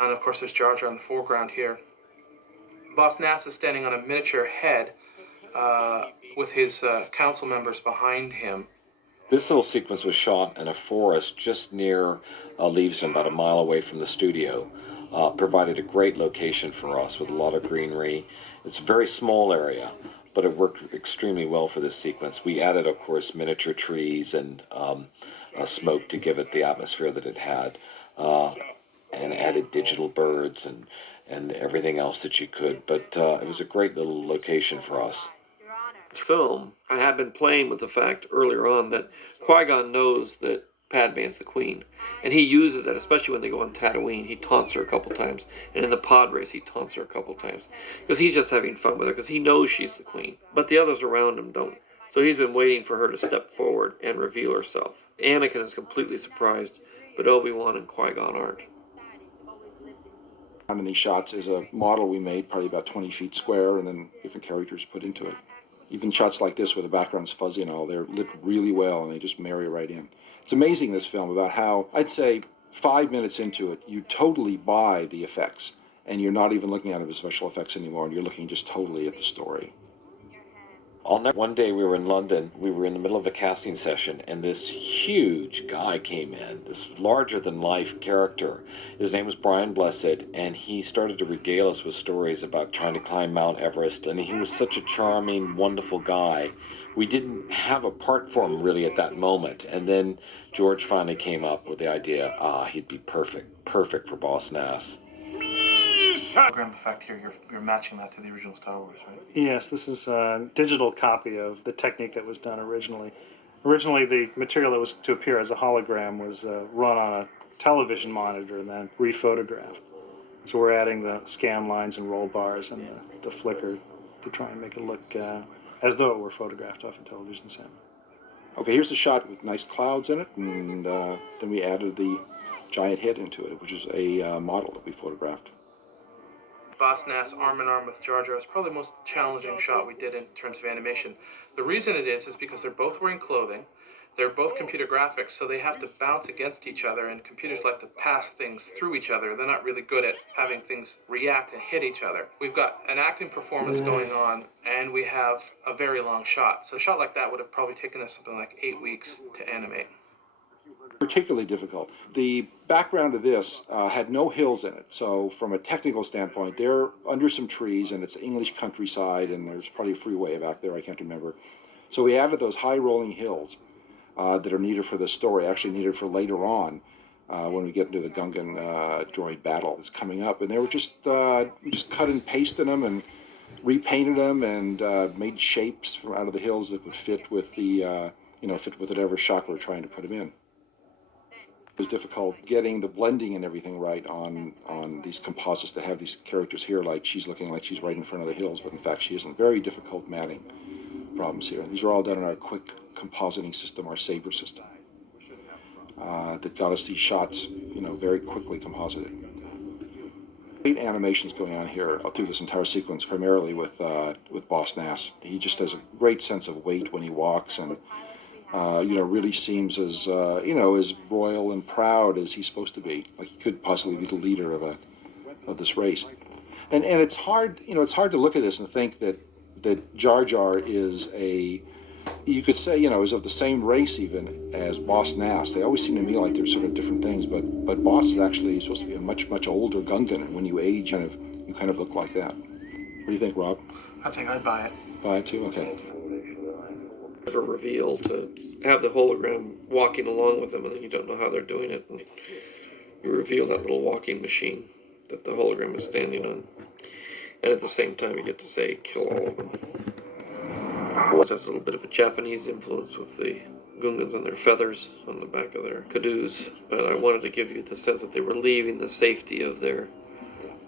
And of course, there's Jar Jar in the foreground here. Boss Nass is standing on a miniature head with his council members behind him. This little sequence was shot in a forest just near Leavesden, about a mile away from the studio. Provided a great location for us with a lot of greenery. It's a very small area, but it worked extremely well for this sequence. We added, of course, miniature trees and smoke to give it the atmosphere that it had, and added digital birds and everything else that you could. But it was a great little location for us. This film, I had been playing with the fact earlier on that Qui-Gon knows that Padme's the queen, and he uses that, especially when they go on Tatooine. He taunts her a couple times, and in the pod race he taunts her a couple times, because he's just having fun with her, because he knows she's the queen, but the others around him don't. So he's been waiting for her to step forward and reveal herself. Anakin is completely surprised, but Obi-Wan and Qui-Gon aren't. In these shots is a model we made, probably about 20 feet square, and then different characters put into it. Even shots like this where the background's fuzzy and all, they're lit really well and they just marry right in. It's amazing, this film, about how, I'd say 5 minutes into it, you totally buy the effects, and you're not even looking at it as special effects anymore, and you're looking just totally at the story. One day we were in London, we were in the middle of a casting session, and this huge guy came in, this larger-than-life character. His name was Brian Blessed, and he started to regale us with stories about trying to climb Mount Everest, and he was such a charming, wonderful guy. We didn't have a part for him really at that moment, and then George finally came up with the idea, he'd be perfect for Boss Nass. The fact here, you're matching that to the original Star Wars, right? Yes, this is a digital copy of the technique that was done originally. Originally, the material that was to appear as a hologram was run on a television monitor and then rephotographed. So we're adding the scan lines and roll bars and the flicker to try and make it look as though it were photographed off a television set. Okay, here's a shot with nice clouds in it, and then we added the giant head into it, which is a model that we photographed. Boss Nass arm in arm with Jar Jar is probably the most challenging shot we did in terms of animation. The reason it is because they're both wearing clothing, they're both computer graphics, so they have to bounce against each other, and computers like to pass things through each other. They're not really good at having things react and hit each other. We've got an acting performance going on, and we have a very long shot. So a shot like that would have probably taken us something like 8 weeks to animate. Particularly difficult. The background of this had no hills in it, so from a technical standpoint, they're under some trees, and it's English countryside, and there's probably a freeway back there, I can't remember. So we added those high-rolling hills that are needed for the story, actually needed for later on when we get into the Gungan droid battle that's coming up. And they were just we just cut and pasted them and repainted them and made shapes from out of the hills that would fit with the fit with whatever shot we're trying to put them in. It was difficult getting the blending and everything right on these composites to have these characters here like she's looking like she's right in front of the hills, but in fact she isn't. Very difficult matting problems here. These are all done in our quick compositing system, our Saber system, that got us these shots, very quickly composited. Great animations going on here through this entire sequence, primarily with Boss Nass. He just has a great sense of weight when he walks, and really seems as as royal and proud as he's supposed to be. Like he could possibly be the leader of this race. And it's hard, it's hard to look at this and think that Jar Jar is you could say, is of the same race even as Boss Nass. They always seem to me like they're sort of different things, but Boss is actually supposed to be a much, much older Gungan, and when you age, you kind of look like that. What do you think, Rob? I think I'd buy it. Buy it too? Okay. Never reveal to have the hologram walking along with them, and then you don't know how they're doing it. And you reveal that little walking machine that the hologram is standing on, and at the same time you get to say kill all of them. It has a little bit of a Japanese influence with the Gungans and their feathers on the back of their cadoos, but I wanted to give you the sense that they were leaving the safety of their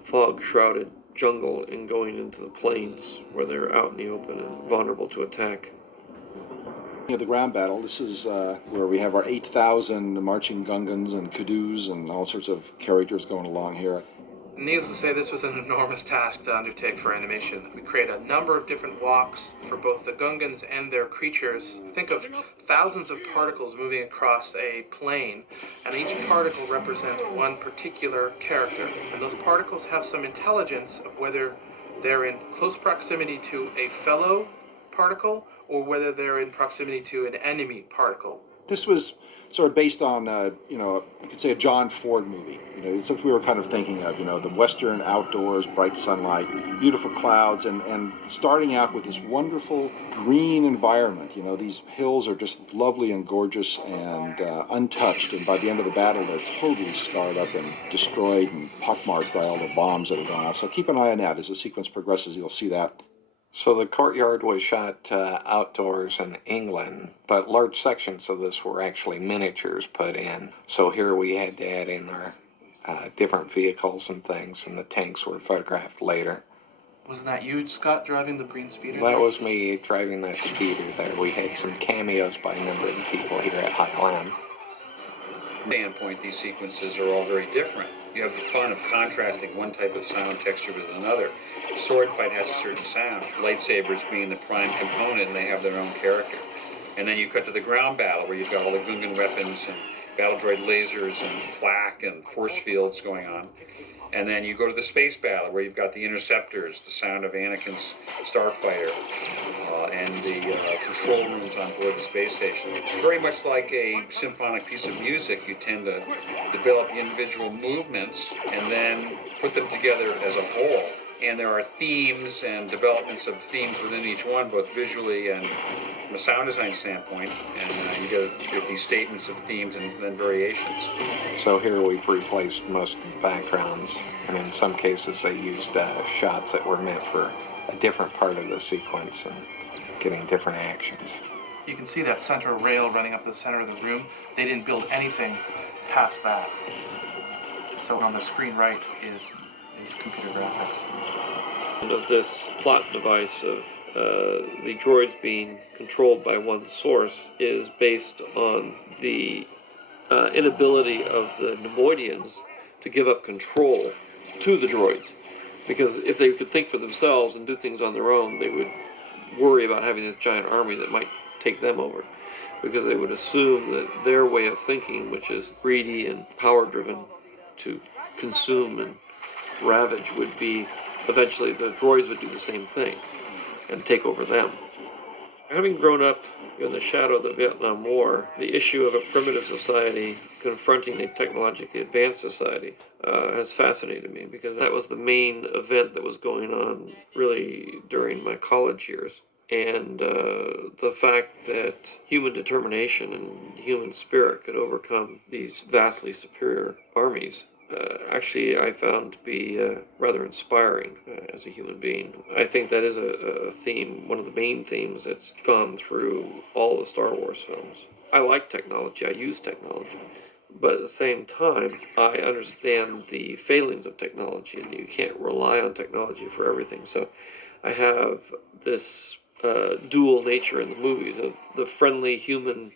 fog-shrouded jungle and going into the plains where they're out in the open and vulnerable to attack. The ground battle, this is where we have our 8,000 marching Gungans and Cadoos and all sorts of characters going along here. Needless to say, this was an enormous task to undertake for animation. We created a number of different walks for both the Gungans and their creatures. Think of thousands of particles moving across a plane, and each particle represents one particular character. And those particles have some intelligence of whether they're in close proximity to a fellow particle or whether they're in proximity to an enemy particle. This was sort of based on, you could say a John Ford movie. It's what we were kind of thinking of, the Western outdoors, bright sunlight, beautiful clouds, and starting out with this wonderful green environment. These hills are just lovely and gorgeous and untouched, and by the end of the battle, they're totally scarred up and destroyed and pockmarked by all the bombs that have gone off. So keep an eye on that. As the sequence progresses, you'll see that. So the courtyard was shot outdoors in England, but large sections of this were actually miniatures put in. So here we had to add in our different vehicles and things, and the tanks were photographed later. Wasn't that you, Scott, driving the green speeder? That was me driving that speeder there. We had some cameos by a number of the people here at Highland. Standpoint, these sequences are all very different. You have the fun of contrasting one type of sound texture with another. Sword fight has a certain sound, lightsabers being the prime component, and they have their own character. And then you cut to the ground battle where you've got all the Gungan weapons and battle droid lasers and flak and force fields going on. And then you go to the space battle where you've got the interceptors, the sound of Anakin's starfighter, and the control rooms on board the space station. Very much like a symphonic piece of music, you tend to develop the individual movements and then put them together as a whole. And there are themes and developments of themes within each one, both visually and from a sound design standpoint. And you get these statements of themes and then variations. So here we've replaced most of the backgrounds, and in some cases they used shots that were meant for a different part of the sequence and getting different actions. You can see that center rail running up the center of the room. They didn't build anything past that. So on the screen right is computer graphics. And of this plot device of the droids being controlled by one source is based on the inability of the Nemoidians to give up control to the droids. Because if they could think for themselves and do things on their own, they would worry about having this giant army that might take them over. Because they would assume that their way of thinking, which is greedy and power-driven to consume and ravage, would be eventually the droids would do the same thing and take over them. Having grown up in the shadow of the Vietnam War, the issue of a primitive society confronting a technologically advanced society has fascinated me, because that was the main event that was going on really during my college years. And the fact that human determination and human spirit could overcome these vastly superior armies actually I found to be rather inspiring as a human being. I think that is a theme, one of the main themes that's gone through all the Star Wars films. I like technology, I use technology, but at the same time, I understand the failings of technology, and you can't rely on technology for everything. So I have this dual nature in the movies of the friendly human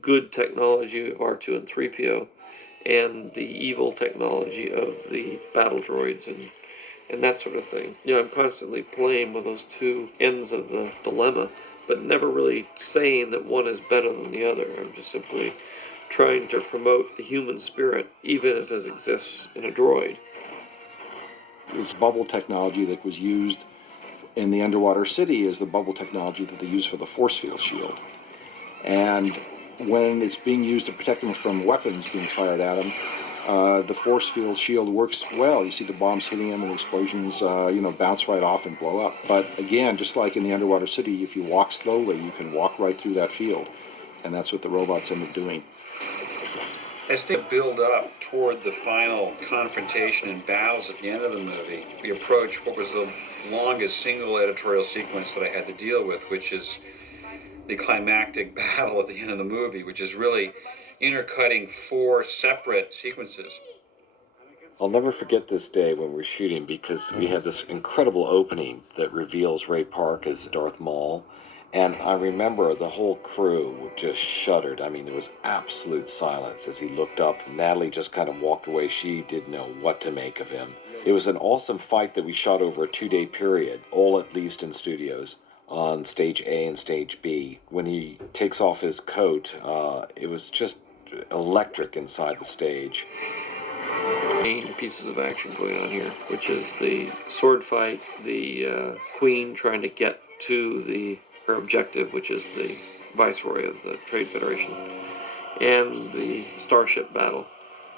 good technology of R2 and 3PO, and the evil technology of the battle droids and that sort of thing. I'm constantly playing with those two ends of the dilemma, but never really saying that one is better than the other. I'm just simply trying to promote the human spirit, even if it exists in a droid. It's bubble technology that was used in the underwater city is the bubble technology that they use for the force field shield. And when it's being used to protect them from weapons being fired at them, the force field shield works well. You see the bombs hitting them and the explosions, bounce right off and blow up. But again, just like in the underwater city, if you walk slowly, you can walk right through that field. And that's what the robots end up doing. As things build up toward the final confrontation and battles at the end of the movie, we approach what was the longest single editorial sequence that I had to deal with, which is the climactic battle at the end of the movie, which is really intercutting 4 separate sequences. I'll never forget this day when we're shooting, because we had this incredible opening that reveals Ray Park as Darth Maul. And I remember the whole crew just shuddered. I mean, there was absolute silence as he looked up. Natalie just kind of walked away. She didn't know what to make of him. It was an awesome fight that we shot over a 2-day period, all at Leavesden Studios, on stage A and stage B. When he takes off his coat, it was just electric inside the stage. Main pieces of action going on here, which is the sword fight, the Queen trying to get to her objective, which is the Viceroy of the Trade Federation, and the starship battle,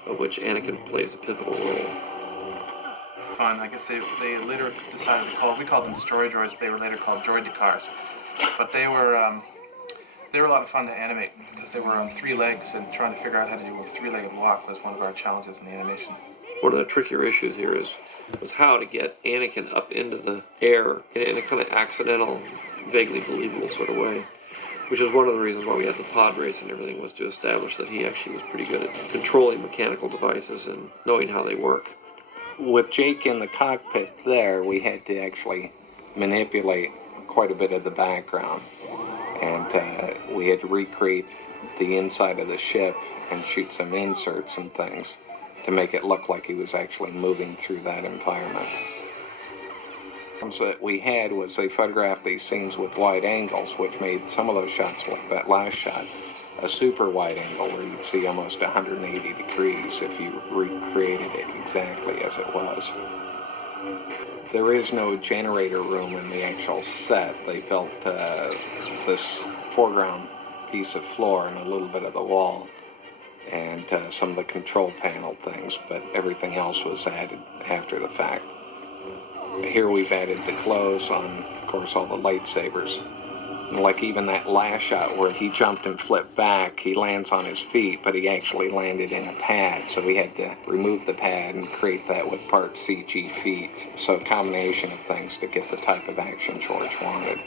of which Anakin plays a pivotal role. Fun. I guess they later decided to we called them destroyer droids. They were later called droidicars, but they were a lot of fun to animate because they were on 3 legs, and trying to figure out how to do a 3-legged walk was one of our challenges in the animation. One of the trickier issues here was how to get Anakin up into the air in a kind of accidental, vaguely believable sort of way, which is one of the reasons why we had the pod race and everything, was to establish that he actually was pretty good at controlling mechanical devices and knowing how they work. With Jake in the cockpit there, we had to actually manipulate quite a bit of the background. And we had to recreate the inside of the ship and shoot some inserts and things to make it look like he was actually moving through that environment. The problems that we had was they photographed these scenes with wide angles, which made some of those shots, like that last shot, a super wide angle where you'd see almost 180 degrees if you recreated it exactly as it was. There is no generator room in the actual set. They built this foreground piece of floor and a little bit of the wall and some of the control panel things, but everything else was added after the fact. Here we've added the clothes on, of course, all the lightsabers. And like even that last shot where he jumped and flipped back, he lands on his feet, but he actually landed in a pad, so we had to remove the pad and create that with part CG feet. So a combination of things to get the type of action George wanted.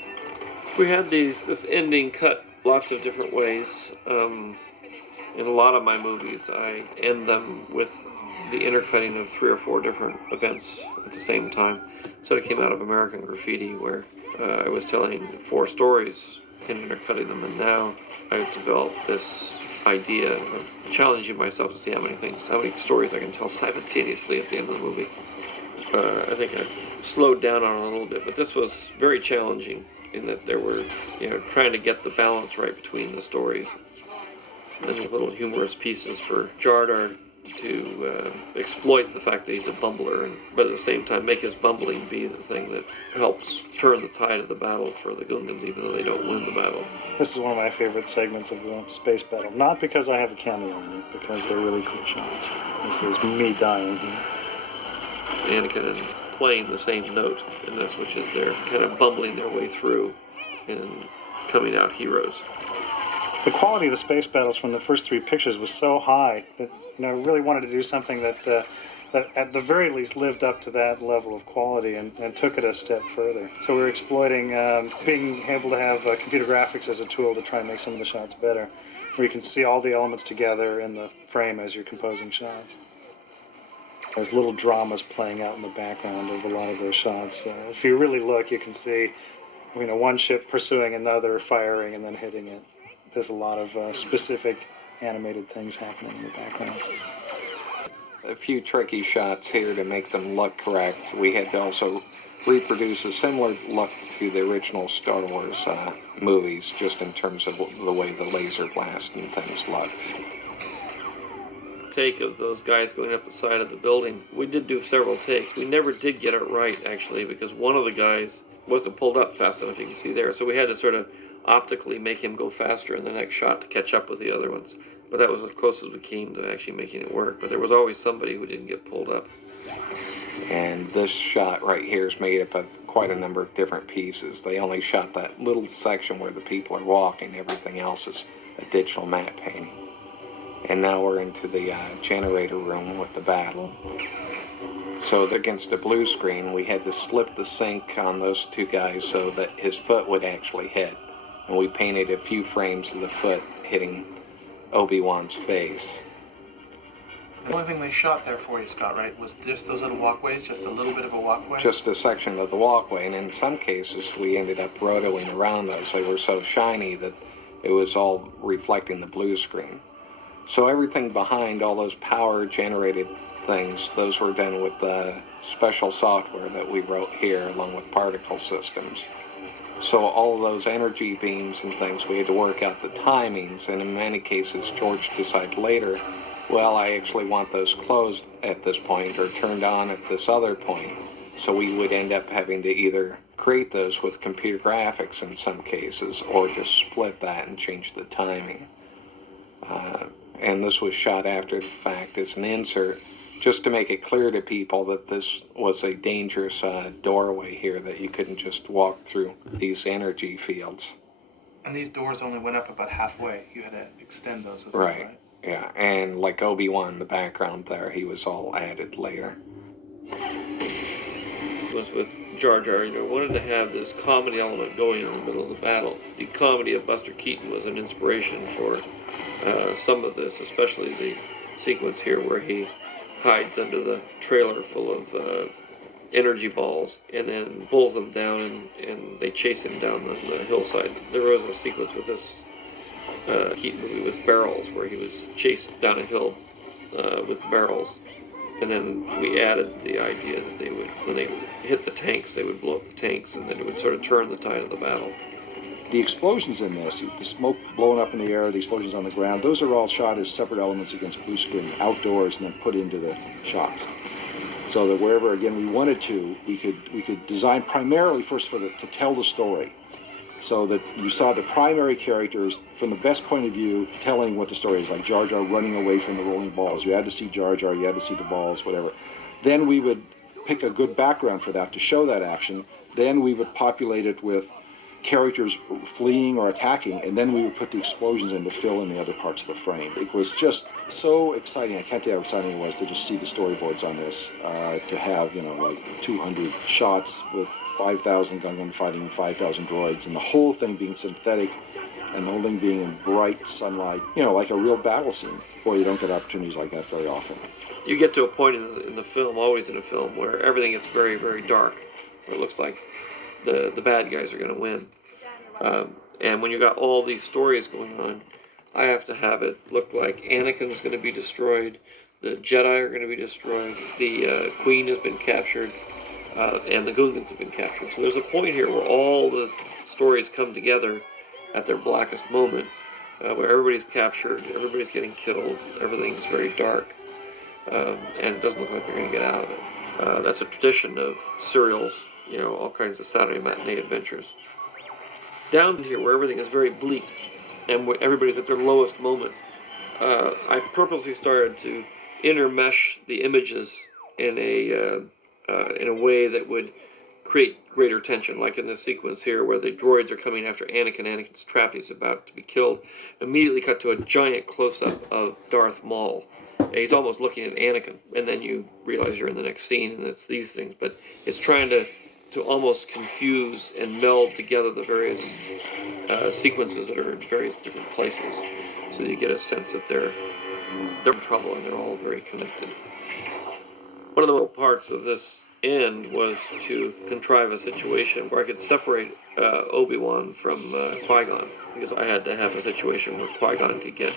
We had this ending cut lots of different ways. In a lot of my movies, I end them with the intercutting of 3 or 4 different events at the same time. So it came out of American Graffiti, where I was telling 4 stories and intercutting them, and now I've developed this idea of challenging myself to see how many stories I can tell simultaneously at the end of the movie. I think I've slowed down on it a little bit, but this was very challenging in that there were, trying to get the balance right between the stories. And the little humorous pieces for Jar Jar to exploit the fact that he's a bumbler, but at the same time make his bumbling be the thing that helps turn the tide of the battle for the Gungans, even though they don't win the battle. This is one of my favorite segments of the space battle. Not because I have a cameo in it, because they're really cool shots. This is me dying here. Anakin and playing the same note in this, which is they're kind of bumbling their way through and coming out heroes. The quality of the space battles from the first 3 pictures was so high that I really wanted to do something that that at the very least lived up to that level of quality and took it a step further. So we were exploiting being able to have computer graphics as a tool to try and make some of the shots better, where you can see all the elements together in the frame as you're composing shots. There's little dramas playing out in the background of a lot of those shots. If you really look, you can see one ship pursuing another, firing and then hitting it. There's a lot of specific animated things happening in the backgrounds. A few tricky shots here to make them look correct. We had to also reproduce a similar look to the original Star Wars movies, just in terms of the way the laser blast and things looked. Take of those guys going up the side of the building, we did do several takes. We never did get it right, actually, because one of the guys wasn't pulled up fast enough, you can see there. So we had to sort of optically make him go faster in the next shot to catch up with the other ones. But that was as close as we came to actually making it work. But there was always somebody who didn't get pulled up. And this shot right here is made up of quite a number of different pieces. They only shot that little section where the people are walking. Everything else is a digital matte painting. And now we're into the generator room with the battle. So against the blue screen, we had to slip the sync on those 2 guys so that his foot would actually hit. And we painted a few frames of the foot hitting Obi-Wan's face. The only thing they shot there for you, Scott, right, was just those little walkways, just a little bit of a walkway? Just a section of the walkway, and in some cases we ended up rotoing around those. They were so shiny that it was all reflecting the blue screen. So everything behind all those power generated things, those were done with the special software that we wrote here along with particle systems. So all of those energy beams and things, we had to work out the timings, and in many cases George decided later, well, I actually want those closed at this point or turned on at this other point. So we would end up having to either create those with computer graphics in some cases or just split that and change the timing. And this was shot after the fact as an insert, just to make it clear to people that this was a dangerous doorway here, that you couldn't just walk through these energy fields. And these doors only went up about halfway. You had to extend those as well, Right, yeah. And like Obi-Wan in the background there, he was all added later. Was with Jar Jar, wanted to have this comedy element going in the middle of the battle. The comedy of Buster Keaton was an inspiration for some of this, especially the sequence here where he hides under the trailer full of energy balls and then pulls them down and they chase him down the hillside. There was a sequence with this Keaton movie with barrels where he was chased down a hill with barrels. And then we added the idea that they would, when they hit the tanks, they would blow up the tanks, and then it would sort of turn the tide of the battle. The explosions in this, the smoke blowing up in the air, the explosions on the ground, those are all shot as separate elements against blue screen outdoors and then put into the shots. So that wherever, again, we wanted to, we could design primarily first to tell the story. So that you saw the primary characters from the best point of view telling what the story is, like Jar Jar running away from the rolling balls. You had to see Jar Jar, you had to see the balls, whatever. Then we would pick a good background for that to show that action. Then we would populate it with characters fleeing or attacking, and then we would put the explosions in to fill in the other parts of the frame. It was just so exciting. I can't tell you how exciting it was to just see the storyboards on this, to have, like 200 shots with 5,000 Gungan fighting 5,000 droids, and the whole thing being synthetic, and the whole thing being in bright sunlight, like a real battle scene. Boy, you don't get opportunities like that very often. You get to a point in the film, always in a film, where everything gets very, very dark, where it looks like the bad guys are going to win. And when you got all these stories going on, I have to have it look like Anakin's going to be destroyed, the Jedi are going to be destroyed, the Queen has been captured, and the Gungans have been captured. So there's a point here where all the stories come together at their blackest moment, where everybody's captured, everybody's getting killed, everything's very dark, and it doesn't look like they're going to get out of it. That's a tradition of serials, all kinds of Saturday matinee adventures. Down here, where everything is very bleak, and where everybody's at their lowest moment, I purposely started to intermesh the images in a way that would create greater tension, like in this sequence here where the droids are coming after Anakin. Anakin's trapped, he's about to be killed. Immediately cut to a giant close-up of Darth Maul. And he's almost looking at Anakin, and then you realize you're in the next scene, and it's these things. But it's trying to almost confuse and meld together the various sequences that are in various different places, so that you get a sense that they're in trouble and they're all very connected. One of the parts of this end was to contrive a situation where I could separate Obi-Wan from Qui-Gon, because I had to have a situation where Qui-Gon could get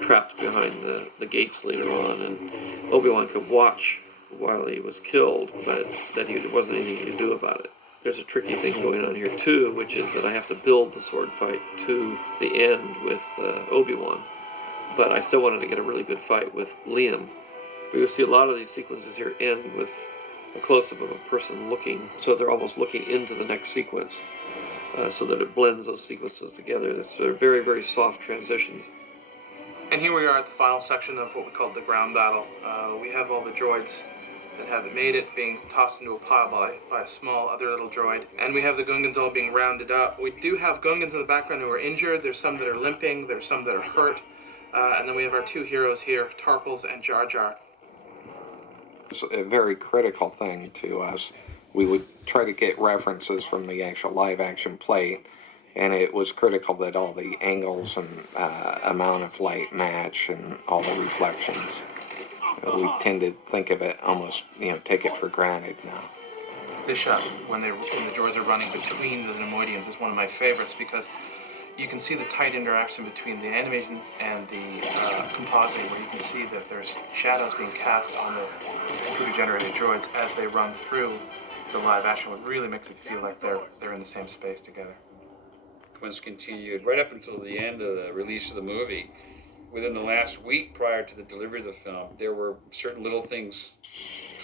trapped behind the gates later on, and Obi-Wan could watch while he was killed, but that there wasn't anything to do about it. There's a tricky thing going on here too, which is that I have to build the sword fight to the end with Obi-Wan, but I still wanted to get a really good fight with Liam. But you'll see a lot of these sequences here end with a close-up of a person looking, so they're almost looking into the next sequence, so that it blends those sequences together. They're very, very soft transitions. And here we are at the final section of what we call the ground battle. We have all the droids that haven't made it being tossed into a pile by a small other little droid. And we have the Gungans all being rounded up. We do have Gungans in the background who are injured. There's some that are limping. There's some that are hurt. And then we have our two heroes here, Tarpals and Jar Jar. It's a very critical thing to us. We would try to get references from the actual live-action play, and it was critical that all the angles and amount of light match and all the reflections. We tend to think of it almost, take it for granted now. This shot, when the droids are running between the Neimoidians, is one of my favorites because you can see the tight interaction between the animation and the compositing, where you can see that there's shadows being cast on the computer-generated droids as they run through the live action. What really makes it feel like they're in the same space together. Sequence continued right up until the end of the release of the movie. Within the last week prior to the delivery of the film, there were certain little things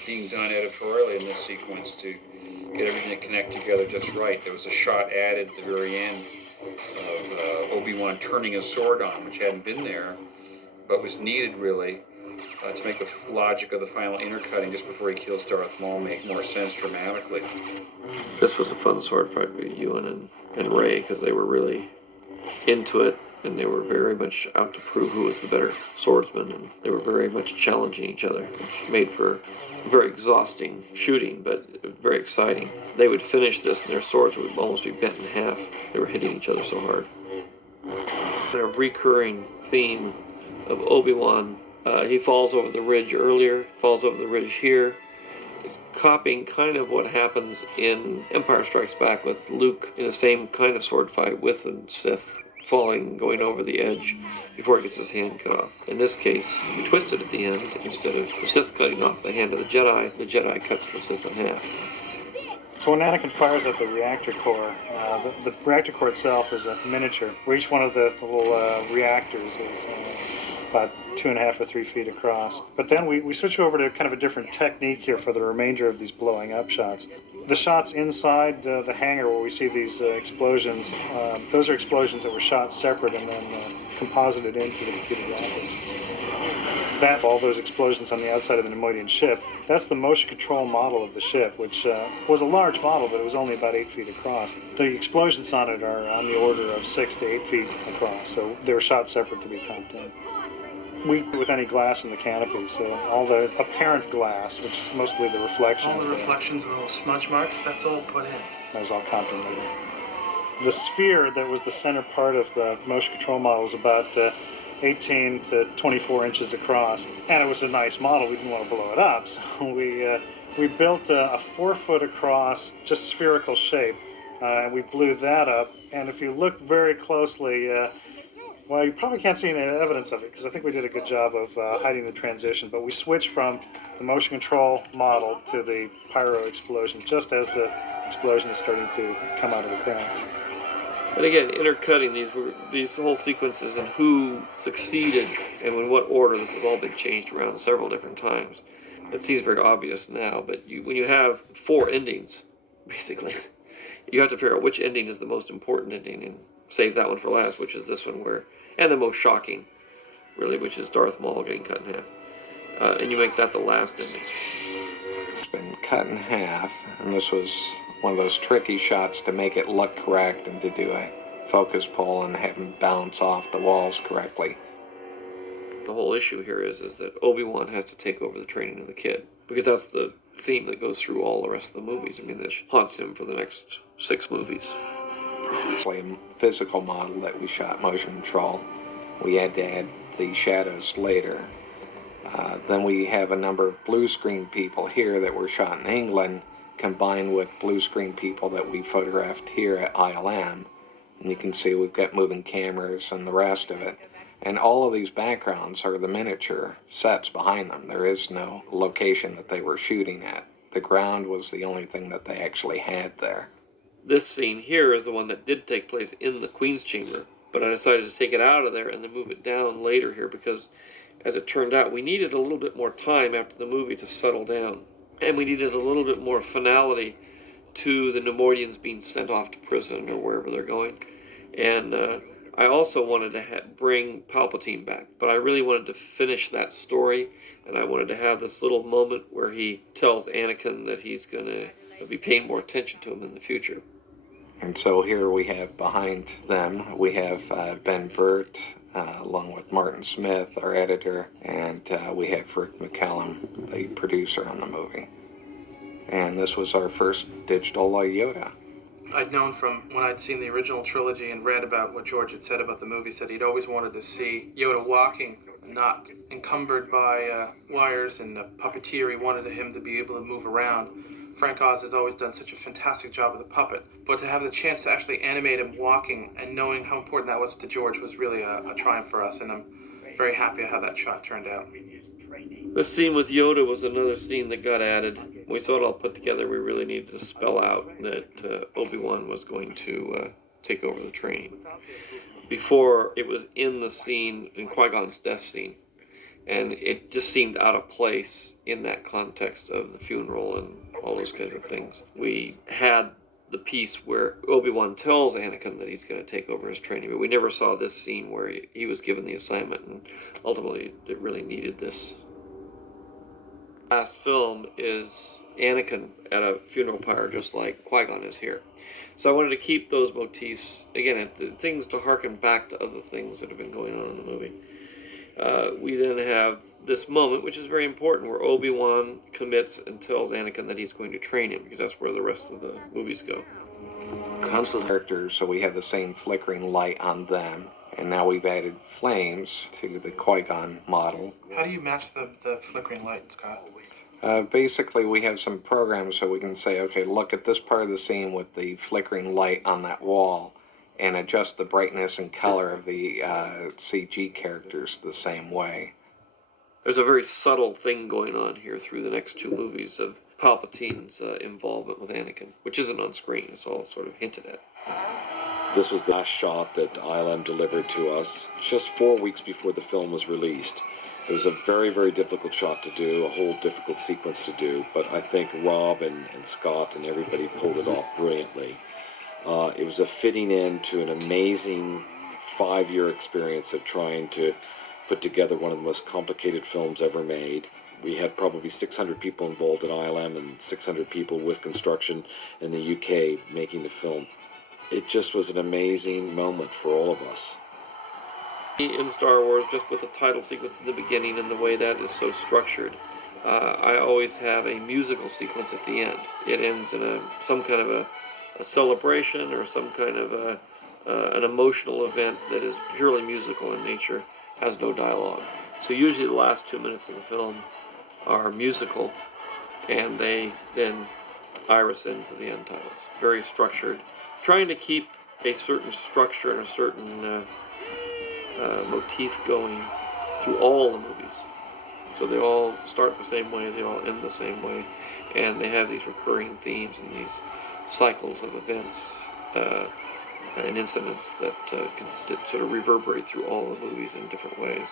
being done editorially in this sequence to get everything to connect together just right. There was a shot added at the very end of Obi-Wan turning his sword on, which hadn't been there, but was needed really to make the logic of the final intercutting just before he kills Darth Maul make more sense dramatically. This was a fun sword fight with Ewan and Ray, because they were really into it, and they were very much out to prove who was the better swordsman, and they were very much challenging each other, which made for very exhausting shooting, but very exciting. They would finish this, and their swords would almost be bent in half. They were hitting each other so hard. A recurring theme of Obi-Wan, he falls over the ridge earlier, falls over the ridge here, copying kind of what happens in Empire Strikes Back with Luke in the same kind of sword fight with the Sith, falling, going over the edge before he gets his hand cut off. In this case, he twisted at the end. Instead of the Sith cutting off the hand of the Jedi cuts the Sith in half. So when Anakin fires at the reactor core, the reactor core itself is a miniature, where each one of the little reactors is about 2.5 or 3 feet across. But then we switch over to kind of a different technique here for the remainder of these blowing up shots. The shots inside the hangar where we see these explosions, those are explosions that were shot separate and then composited into the computer graphics. That, all those explosions on the outside of the Neimoidian ship, that's the motion control model of the ship, which was a large model, but it was only about 8 feet across. The explosions on it are on the order of 6 to 8 feet across, so they were shot separate to be comped in. With any glass in the canopy, so all the apparent glass, which is mostly the reflections. All the reflections and little smudge marks, that's all put in. That was all comped in later. The sphere that was the center part of the motion control model is about 18 to 24 inches across, and it was a nice model. We didn't want to blow it up, so we built a 4 foot across, just spherical shape, and we blew that up. And if you look very closely, well, you probably can't see any evidence of it, because I think we did a good job of hiding the transition, but we switched from the motion control model to the pyro explosion just as the explosion is starting to come out of the cracks. And again, intercutting these whole sequences and who succeeded and in what order, this has all been changed around several different times. It seems very obvious now, but when you have 4 endings, basically, you have to figure out which ending is the most important ending and save that one for last, which is this one, and the most shocking, really, which is Darth Maul getting cut in half. And you make that the last ending. It's been cut in half, and this was one of those tricky shots to make it look correct and to do a focus pull and have him bounce off the walls correctly. The whole issue here is that Obi-Wan has to take over the training of the kid, because that's the theme that goes through all the rest of the movies. I mean, that haunts him for the next 6 movies. Actually, a physical model that we shot motion control. We had to add the shadows later. Then we have a number of blue screen people here that were shot in England, combined with blue screen people that we photographed here at ILM. And you can see we've got moving cameras and the rest of it. And all of these backgrounds are the miniature sets behind them. There is no location that they were shooting at. The ground was the only thing that they actually had there. This scene here is the one that did take place in the Queen's Chamber, but I decided to take it out of there and then move it down later here because, as it turned out, we needed a little bit more time after the movie to settle down. And we needed a little bit more finality to the Neimoidians being sent off to prison or wherever they're going. And I also wanted to bring Palpatine back, but I really wanted to finish that story, and I wanted to have this little moment where he tells Anakin that he's going to be paying more attention to him in the future. And so here we have behind them, we have Ben Burt, along with Martin Smith, our editor, and we have Rick McCallum, the producer on the movie. And this was our first digital Yoda. I'd known from when I'd seen the original trilogy and read about what George had said about the movies that he'd always wanted to see Yoda walking, not encumbered by wires and puppeteer. He wanted him to be able to move around. Frank Oz has always done such a fantastic job with the puppet, but to have the chance to actually animate him walking and knowing how important that was to George was really a triumph for us, and I'm very happy how that shot turned out. The scene with Yoda was another scene that got added. When we saw it all put together, we really needed to spell out that Obi-Wan was going to take over the training. Before, it was in the scene, in Qui-Gon's death scene, and it just seemed out of place in that context of the funeral and all those kinds of things. We had the piece where Obi-Wan tells Anakin that he's going to take over his training, but we never saw this scene where he was given the assignment, and ultimately it really needed this. Last film is Anakin at a funeral pyre, just like Qui-Gon is here. So I wanted to keep those motifs, again, things to harken back to other things that have been going on in the movie. We then have this moment, which is very important, where Obi-Wan commits and tells Anakin that he's going to train him, because that's where the rest of the movies go. Constant characters, so we have the same flickering light on them. And now we've added flames to the Qui-Gon model. How do you match the flickering light, Scott? Basically, we have some programs so we can say, okay, look at this part of the scene with the flickering light on that wall, and adjust the brightness and color of the CG characters the same way. There's a very subtle thing going on here through the next two movies of Palpatine's involvement with Anakin, which isn't on screen. It's all sort of hinted at. This was the last shot that ILM delivered to us just 4 weeks before the film was released. It was a very, very difficult shot to do, a whole difficult sequence to do, but I think Rob and Scott and everybody pulled it off brilliantly. It was a fitting end to an amazing 5-year experience of trying to put together one of the most complicated films ever made. We had probably 600 people involved at ILM and 600 people with construction in the UK making the film. It just was an amazing moment for all of us. In Star Wars, just with the title sequence in the beginning and the way that is so structured, I always have a musical sequence at the end. It ends in some kind of a celebration or some kind of an emotional event that is purely musical in nature, has no dialogue. So usually the last 2 minutes of the film are musical, and they then iris into the end titles. Very structured. Trying to keep a certain structure and a certain motif going through all the movies. So they all start the same way, they all end the same way, and they have these recurring themes and these cycles of events and incidents that can sort of reverberate through all the movies in different ways.